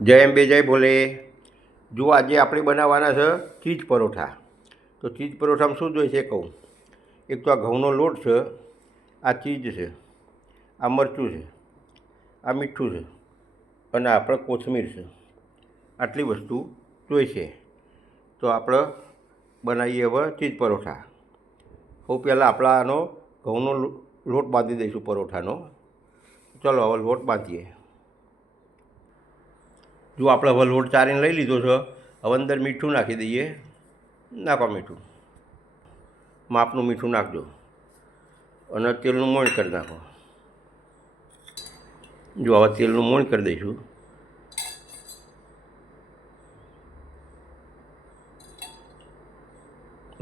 જય અંબે જય ભોલે. જો આજે આપણે બનાવવાના છે ચીઝ પરોઠા. તો ચીઝ પરોઠામાં શું જોઈએ છે કહું. એક તો આ ઘઉંનો લોટ છે, આ ચીઝ છે, આ મરચું છે, આ મીઠું છે અને આપણે કોથમીર છે. આટલી વસ્તુ જોઈશે. તો આપણે બનાવીએ હવે ચીઝ પરોઠા. સૌ પહેલાં આપણે આનો ઘઉંનો લોટ બાંધી દઈશું પરોઠાનો. ચલો હવે લોટ બાંધીએ. જો આપણે હવે લોટ ચારીને લઈ લીધો છે, હવે અંદર મીઠું નાખી દઈએ. નાખો મીઠું, માપનું મીઠું નાખજો અને તેલનું મોણ કરી નાખો. જો હવે તેલનું મોણ કરી દઈશું.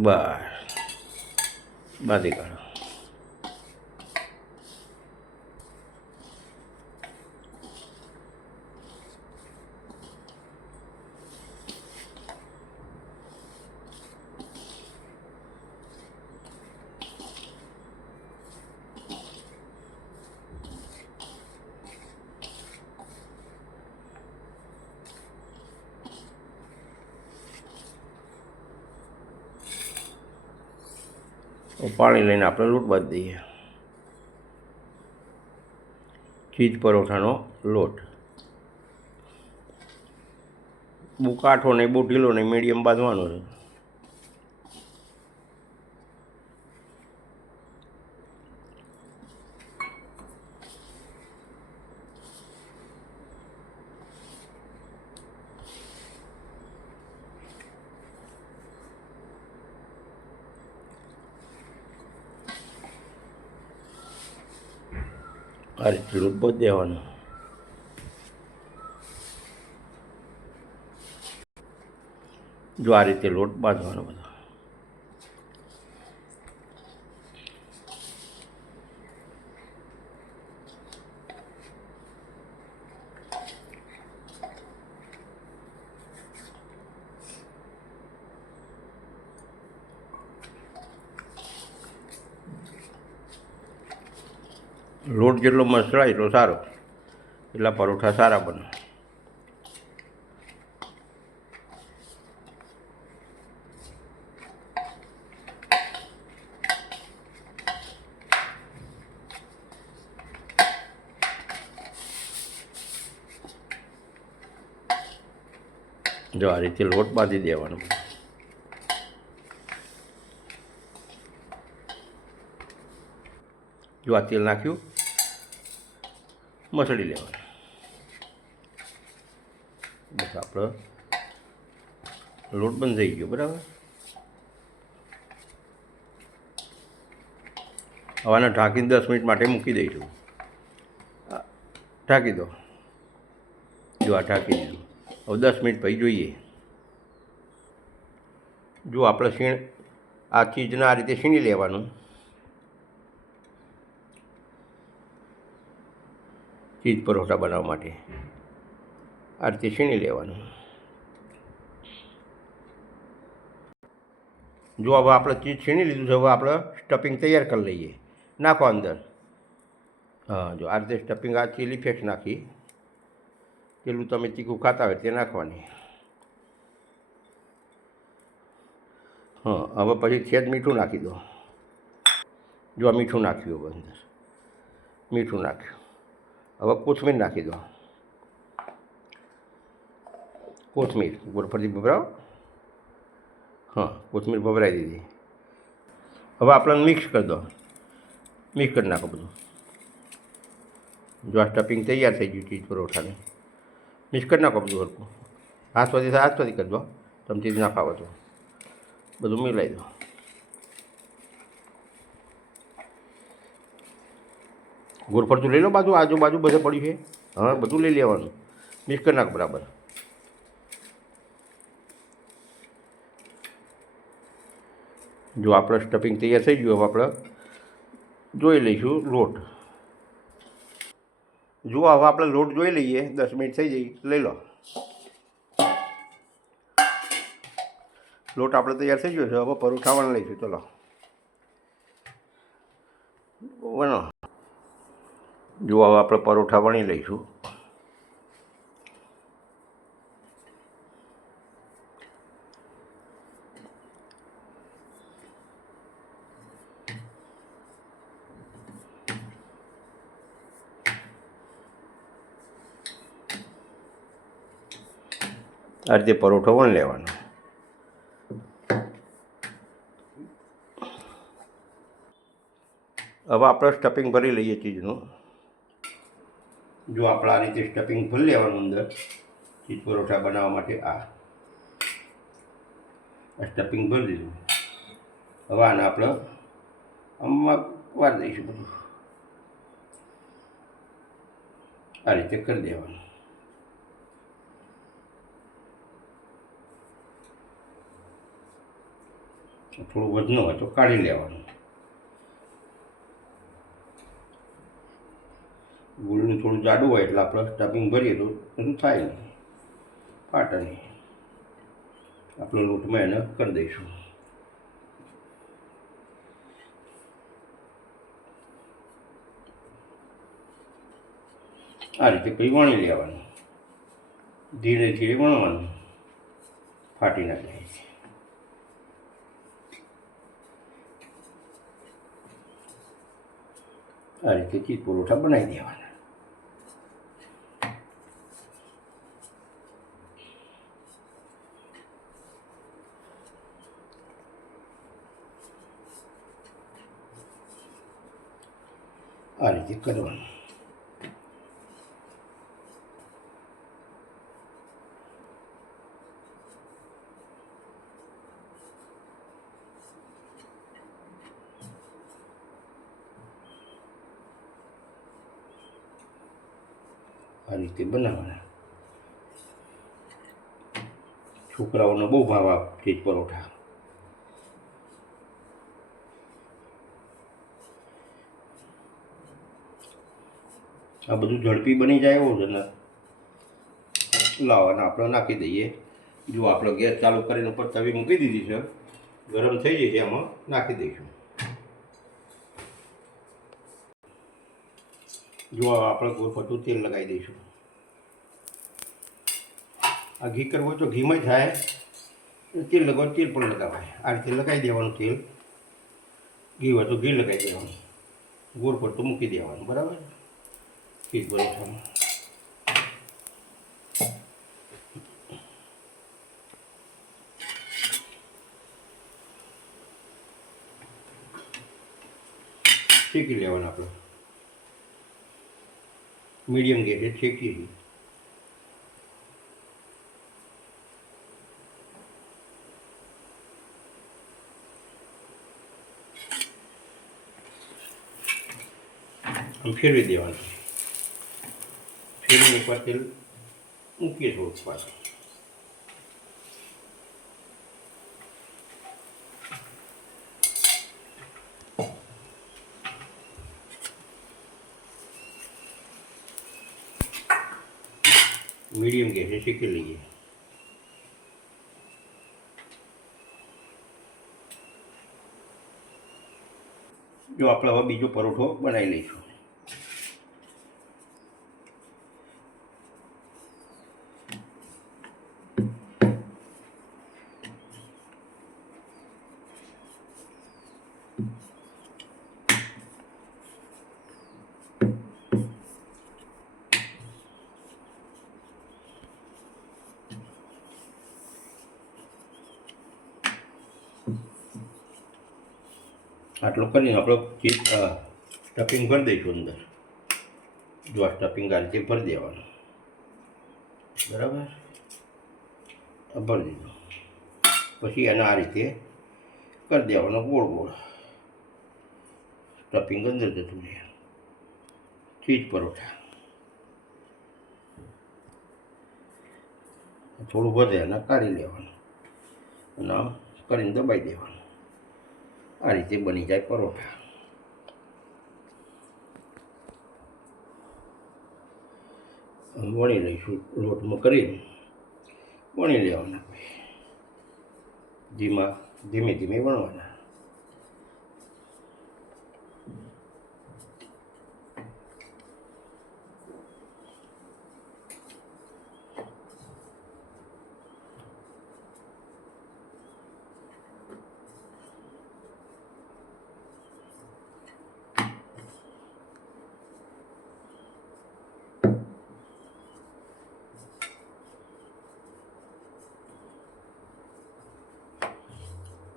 બસ બાંધી કાઢો. પાણી લઈને આપણે લોટ બાંધી દઈએ. ચીઝ પરોઠાનો લોટ બહુ કાઠો નહીં, બહુ ઢીલો નહીં, મીડિયમ બાંધવાનો છે. આ રીતે લોટ બાંધી દેવાનો. જો આ રીતે લોટ બાંધવાનો બધો. લોટ જેટલો મસળાય એટલો સારો, એટલા પરોઠા સારા બને. જો આ રીતે લોટ બાંધી દેવાનો. જો આ તેલ નાખ્યું, મસળી લેવાનું. બસ આપણો લોટ બંધ થઈ ગયો. બરાબર. હવે આને ઢાંકીને 10 મિનિટ માટે મૂકી દઈશું. ઢાંકી દો. જો આ ઢાંકી દીધું. હવે 10 મિનિટ પછી જોઈએ. જો આપણે આ ચીઝને આ રીતે છીણી લેવાનું. ચીઝ પરોઠા બનાવવા માટે આ રીતે છીણી લેવાનું. જો હવે આપણે ચીઝ છીણી લીધું છે, હવે આપણે સ્ટફિંગ તૈયાર કરી લઈએ. નાખો અંદર. હા, જો આ રીતે સ્ટફિંગ, આ ચીલી ફ્લેક્સ નાખી, પેલું તમે તીખું ખાતા હોય તે નાખવાની. હા, હવે પછી છેદ મીઠું નાખી દો. જો આ મીઠું નાખ્યું, હવે અંદર મીઠું નાખ્યું. હવે કોથમીર નાખી દો. કોથમીર ઉપર ફરતી ભભરાવો. હા, કોથમીર ભભરાઈ દીધી. હવે આપણને મિક્સ કરી દો. મિક્સ કરી નાખો બધું. જો આ સ્ટફિંગ તૈયાર થઈ ગયું ચીઝ પરોઠાને. મિક્સ કરી નાખો બધું હરખું. હાથવાથી કરી દો. ચમચીથી ના ફાવે તો બધું મિલાવી દો. ગોળ ફરતું લઈ લો. આજુબાજુ બધે પડ્યું છે. હા, બધું લઈ લેવાનું. મિક્સ કરી નાખો બરાબર. જો આપણે સ્ટફિંગ તૈયાર થઈ ગયું, હવે આપણે જોઈ લઈશું લોટ. જો હવે આપણે લોટ જોઈ લઈએ. 10 મિનિટ થઈ જઈ, લઈ લો. લોટ આપણે તૈયાર થઈ ગયો છે. હવે પરોઠા વણ લઈશું. ચલો વણો. જો હવે આપણે પરોઠા વણી લઈશું. આ રીતે પરોઠો વણી લેવાનો. હવે આપણે સ્ટફિંગ ભરી લઈએ ચીઝનું. જો આપણે આ રીતે સ્ટફિંગ ભરી લેવાનું અંદર ચીઝ પરોઠા બનાવવા માટે. આ સ્ટફિંગ ભરી દીધું. હવે આને આપણે આમાં વાર દઈશું બધું. આ રીતે કરી દેવાનું. થોડું વજન હોય તો કાઢી લેવાનું. ગોળનું થોડું જાડું હોય એટલે આપણે સ્ટફિંગ ભરીએ તો એનું થાય નહીં, ફાટે નહીં. આપણે લોટમાં એને કરી દઈશું. આ રીતે પછી વણી લેવાનું. ધીરે ધીરે વણવાનું, ફાટી ના જાય. આ રીતે ચીઝ પરોઠા બનાવી દેવાના. આ રીતે કરવાનું. આ રીતે બનાવવાના. છોકરાઓને બહુ ભાવ આ ચીઝ પરોઠા. આ બધું ઝડપી બની જાય એવું છે ને. લાવવાના આપણે નાખી દઈએ. જો આપણે ગેસ ચાલુ કરીને ઉપર તવી મૂકી દીધી છે, ગરમ થઈ જશે, એમાં નાખી દઈશું. જો આપણે ગોળ પડતું તેલ લગાવી દઈશું. આ ઘી કરવું હોય તો ઘીમાં થાય, તેલ લગાવો તેલ પણ લગાવાય. આ રીતે લગાવી દેવાનું તેલ. ઘી હોય તો ઘી લગાવી દેવાનું. ગોળ પડતું મૂકી દેવાનું. બરાબર. ચીઝ પરોઠામાં શેકી લેવાનું. આપણે મીડિયમ ગેસે શેકીએ. આમ ફેરવી દેવાનું. ફેરવીને એકવાર તેલ મૂકીએ થોડુંક પાછું. મીડિયમ ગેસે શેકી લઈએ. જો આપણે હવે બીજો પરોઠો બનાવી લઈશું. આટલું કરીને આપણે ચીઝ સ્ટફિંગ ભરી દઈશું અંદર. જો આ સ્ટફિંગ આ રીતે ભરી દેવાનું. બરાબર. ભરી દીધું. પછી એને આ રીતે કરી દેવાનો ગોળ ગોળ. સ્ટફિંગ અંદર જતું રહે. ચીઝ પરોઠા થોડું વધે અને કાઢી લેવાનું અને આમ કરીને દબાઈ દેવાનું. આ રીતે બની જાય પરોઠા. વણી લઈશું. લોટમાં કરીને વણી લેવાના. ધીમે ધીમે વણવાના.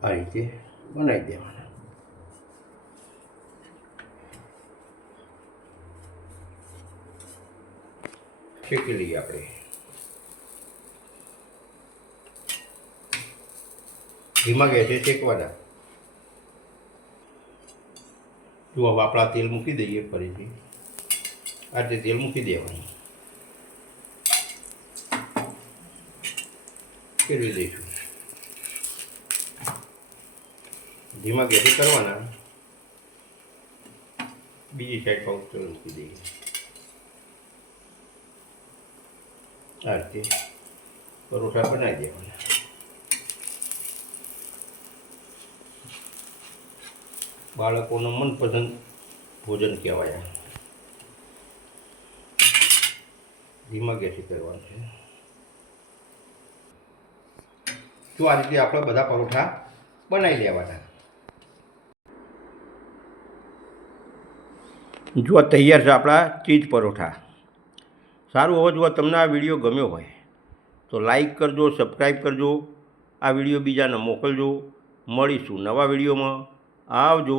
આ રીતે બનાવી દેવાના. શેકી લઈએ આપણે. ધીમા ગેસે શેકવાના. જો હવે આપણા તેલ મૂકી દઈએ ફરીથી. આ રીતે તેલ મૂકી દેવાનું. ફેરવી દઈશું. ધીમા ગેસે કરવાના. બીજી સાઈડ પર તેલ મૂકી દઈએ. આ રીતે પરોઠા બનાવી દેવાના. બાળકોનું મનપસંદ ભોજન કહેવાય. ધીમા ગેસે કરવાનું છે. તો આ રીતે આપણે બધા પરોઠા બનાવી લેવાના. જો તૈયાર છે આપણા ચીઝ પરોઠા. સારું, હવે જો તમને આ વિડીયો ગમ્યો હોય તો લાઈક કરજો, સબસ્ક્રાઈબ કરજો, આ વિડીયો બીજાને મોકલજો. મળીશું નવા વિડીયોમાં. આવજો.